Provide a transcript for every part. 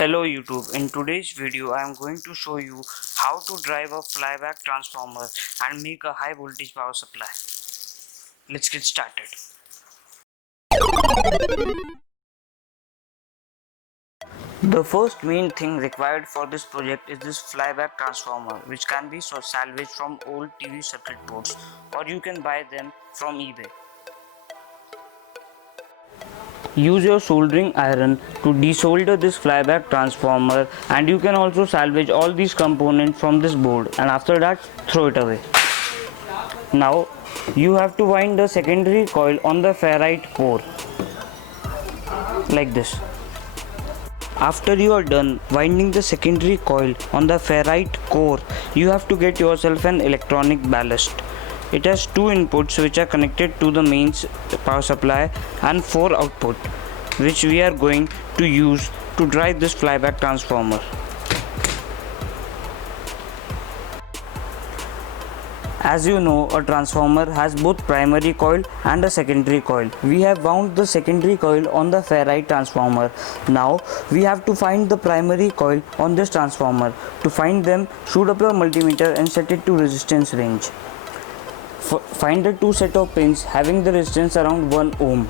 Hello YouTube, in today's video I am going to show you how to drive a flyback transformer and make a high voltage power supply. Let's get started. The first main thing required for this project is this flyback transformer, which can be salvaged from old TV circuit boards, or you can buy them from eBay. Use your soldering iron to desolder this flyback transformer, and you can also salvage all these components from this board, and after that throw it away. Now you have to wind the secondary coil on the ferrite core like this. After you are done winding the secondary coil on the ferrite core, you have to get yourself an electronic ballast. It has two inputs which are connected to the mains power supply and four output, which we are going to use to drive this flyback transformer. As you know, a transformer has both primary coil and a secondary coil. We have wound the secondary coil on the ferrite transformer. Now we have to find the primary coil on this transformer. To find them, shoot up your multimeter and set it to resistance range. Find the two set of pins having the resistance around 1 ohm.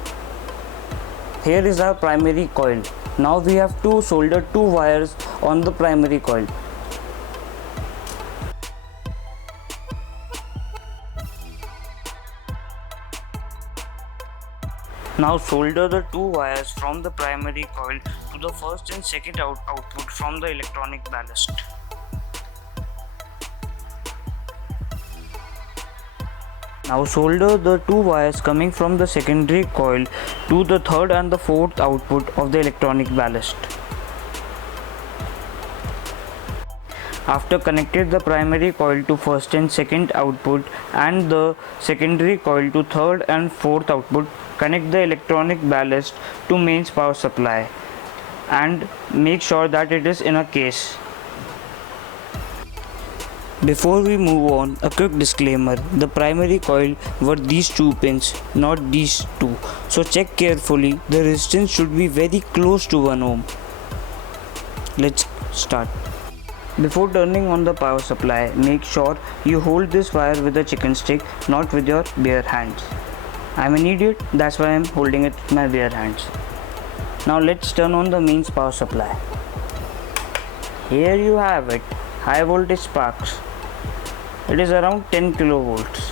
Here is our primary coil. Now we have to solder two wires on the primary coil. Now solder the two wires from the primary coil to the first and second output from the electronic ballast. Now solder the two wires coming from the secondary coil to the third and the fourth output of the electronic ballast. After connected the primary coil to first and second output and the secondary coil to third and fourth output, connect the electronic ballast to mains power supply and make sure that it is in a case. Before we move on, a quick disclaimer: the primary coil were these two pins, not these two, so check carefully. The resistance should be very close to 1 ohm. Let's start. Before turning on the power supply, make sure you hold this wire with a chicken stick, not with your bare hands. I'm an idiot, that's why I'm holding it with my bare hands. Now let's turn on the mains power supply. Here you have it, high voltage sparks. It is around 10 kilovolts.